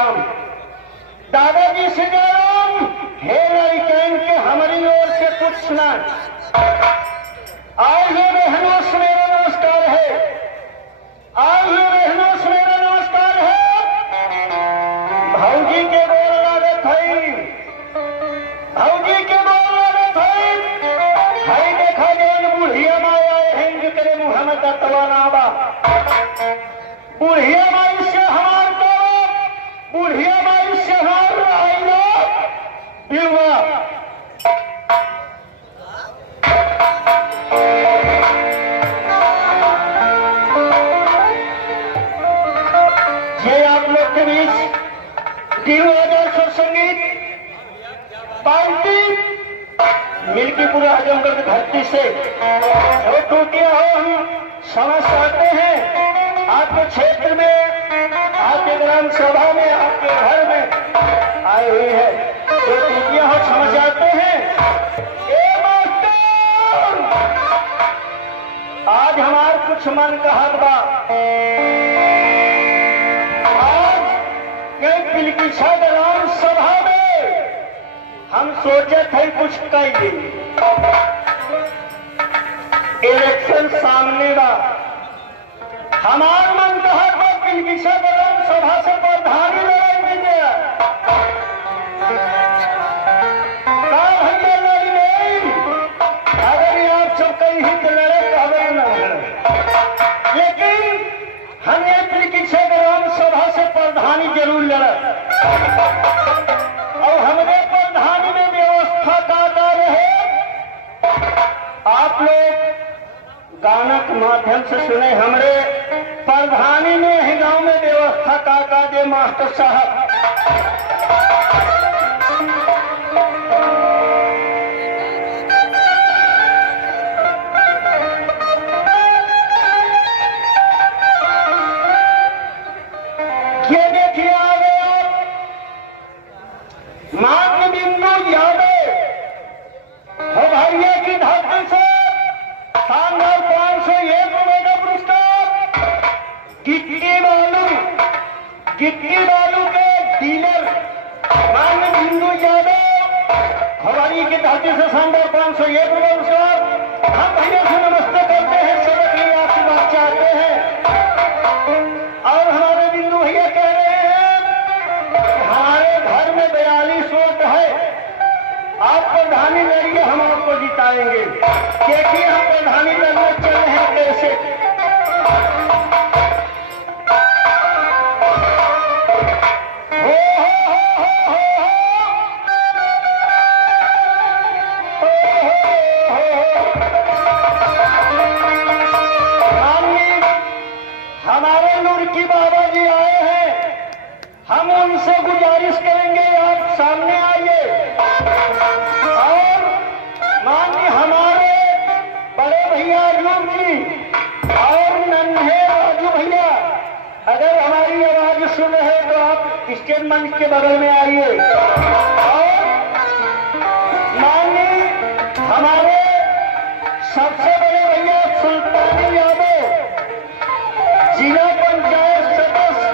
राम। दादाजी से जय राम। हे लड़कन के हमारी ओर से कुछ सुना। आज बहनों से मेरा नमस्कार है। आज बहनों से मेरा नमस्कार है। भाऊजी के बोल लगे भाई, भाऊजी के बोल लगे भाई। भाई देखा गया बुढ़िया माया हिंद करे मुहम्मद तवानाबा। बुढ़िया माई से हमार तो बुढ़िया माई से हमार आईना युवा। ये आप लोग के बीच दिवस संगीत पार्टी मिल्कीपुर आजमगढ़ की धरती से जो टूटिया हो हम समझ सकते हैं। आपके क्षेत्र में, आपके ग्राम सभा में, आपके घर में आई हुई है जो टूटिया हो समझ जाते हैं। आज हमार कुछ मन का हक बा। आज बिलकिसा ग्राम सभा में हम सोचे थे कुछ कही। इलेक्शन सामने बा। हमार मन कहा था बिलकिसा ग्राम सभा से प्रधानी लड़ाई दीजिए। भैया लड़ी नहीं, अगर आप सब कहीं हित लड़े कहवे न, लेकिन हमें बिलकिसा ग्राम सभा से प्रधानी जरूर लड़ा। और हमारे प्रधानी में व्यवस्था का रहे। आप लोग गाना के माध्यम से सुने। हमारे प्रधानी में ही गांव में व्यवस्था का दे मास्टर साहब। ये देखिए आ गया मान्य बिंदु यादव हो भैया की धरती से शानदार 501 रुपए का पुरस्कार। गिट्टी बालू के डीलर मान्य बिंदु यादव हमारी की धरती से शानदार 501 रुपए पुरस्कार। हम भैया से नमस्ते करते हैं, सबक लिए आपसे बात चाहते हैं। और हमारे बिंदु भैया कह रहे हैं हमारे घर में 42 वोट है, आप प्रधानी लड़िए, हम आपको जिताएंगे। देखिए हम प्रधानी लड़ने चल रहे हैं कैसे। हमारे नूर की बाबा जी आए हैं, हम उनसे गुजारिश करेंगे आप सामने आइए। और माननीय हमारे बड़े भैया अर्जुन जी और नन्हे राजू भैया, अगर हमारी आवाज सुन रहे तो आप स्टेज मंच के बगल में आइए। और माननीय हमारे सबसे बड़े भैया सुल्तानी यादव, जिला पंचायत सदस्य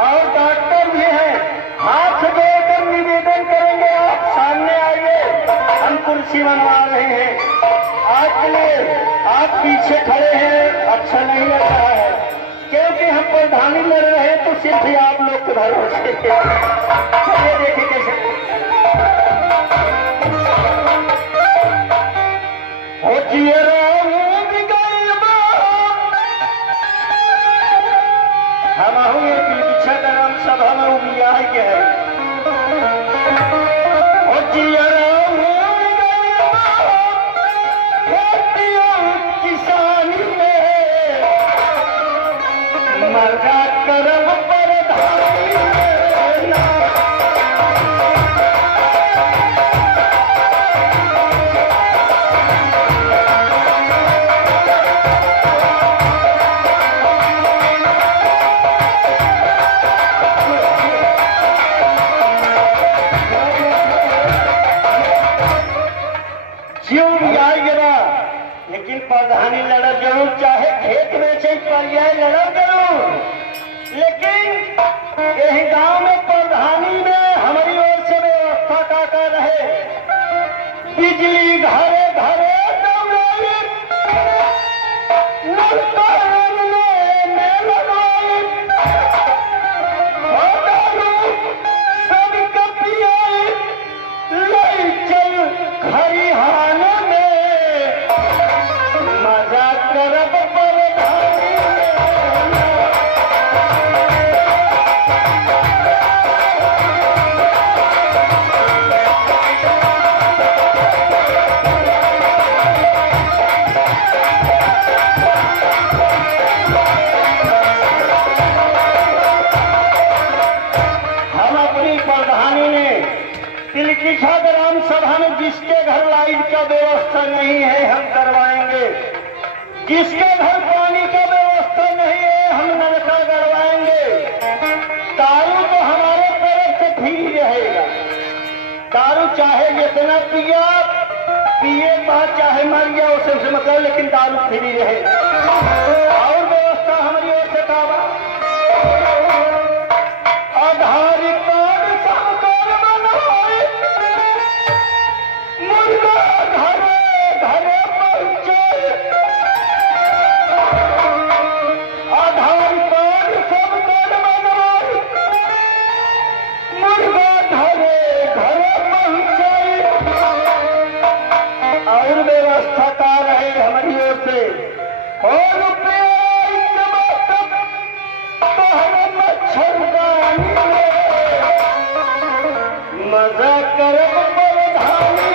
और डॉक्टर भी हैं, हाथ जोड़कर निवेदन करेंगे आप सामने आइए। हम कुर्सी बनवा रहे हैं, आज के लिए आप पीछे खड़े हैं अच्छा नहीं लग रहा है, क्योंकि हम प्रधानी लड़ रहे हैं तो सिर्फ ही आप लोग के भरोसे। ये देखिए कैसे होती है हम हुए बिलकिसा ग्राम सभा में उबिया है। किसानी में मर्दा करम प्रधानी लेकिन प्रधानी लड़ा जरूर, चाहे खेत बेचे पर्याय लड़ा जरूर। लेकिन यही गांव में प्रधानी में हमारी ओर से व्यवस्था का कर रहे बिजली घरे घरे दौड़ाई, नलका रंगने में लगाई, सबके पियाई, ले चल खरिहान में, मजा करब प्रधानी तिलकीछा ग्राम सभा में जिसके घर लाइट का व्यवस्था नहीं है हम करवाएंगे, जिसके घर पानी का व्यवस्था नहीं है हम नलका करवाएंगे। दारू तो हमारे तरफ से फ्री रहेगा, दारू चाहे जितना पिए बात चाहे मर गया उससे मतलब, लेकिन दारू फ्री रहेगा। और व्यवस्था हमारी ओर से काबा आधार कार्ड सबकर बनवाए, मुर्गा घरे घरे पहुंचाए, आधार कार्ड सबकर बनवाए, मुर्गा घरे घरे पहुंचाए। और व्यवस्था का रहे हमारी ओर से और रुपये मच्छरदानी मजा करब प्रधानी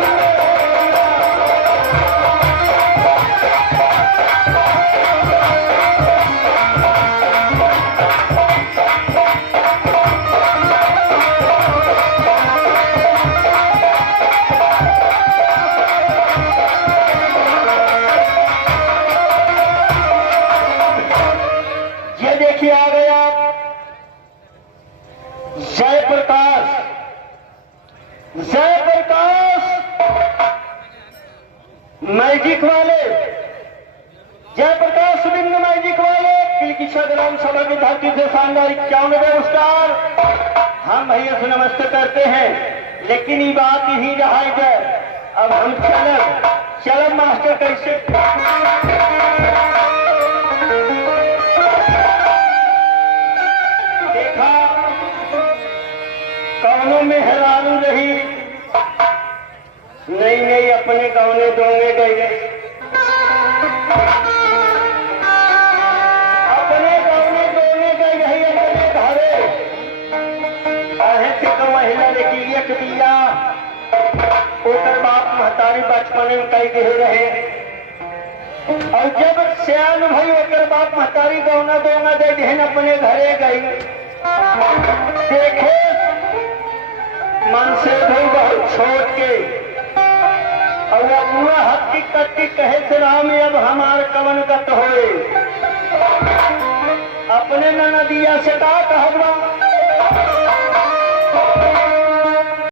ये देखिए आ गया जयप्रकाश, जयप्रकाश मैजिक वाले, जयप्रकाश बिंद मैजिक वाले तिलकीछा ग्राम सभा की धरती से शानदार 51 पुरस्कार हम भैया से नमस्ते करते हैं। लेकिन ये बात ही रहा है, अब हम चलब मास्टर कैसे देखा कौनों में हैरानी रही, नहीं अपने गौने दोंगे गए, अपने गौने दोने गए रही अपने घरे अहे से महिला देखी एक दिया ओकर बाप महतारी बचपन में कई गए रहे, और जब सियान भाई ओकर बाप महतारी गौना दोना दे देन अपने घरे गई, देखे मन से भाई बहुत छोड़ के और पूरा हत्ती कट्टी कहे से राम अब हमार कवन गत होए, अपने ननदिया से का कहबा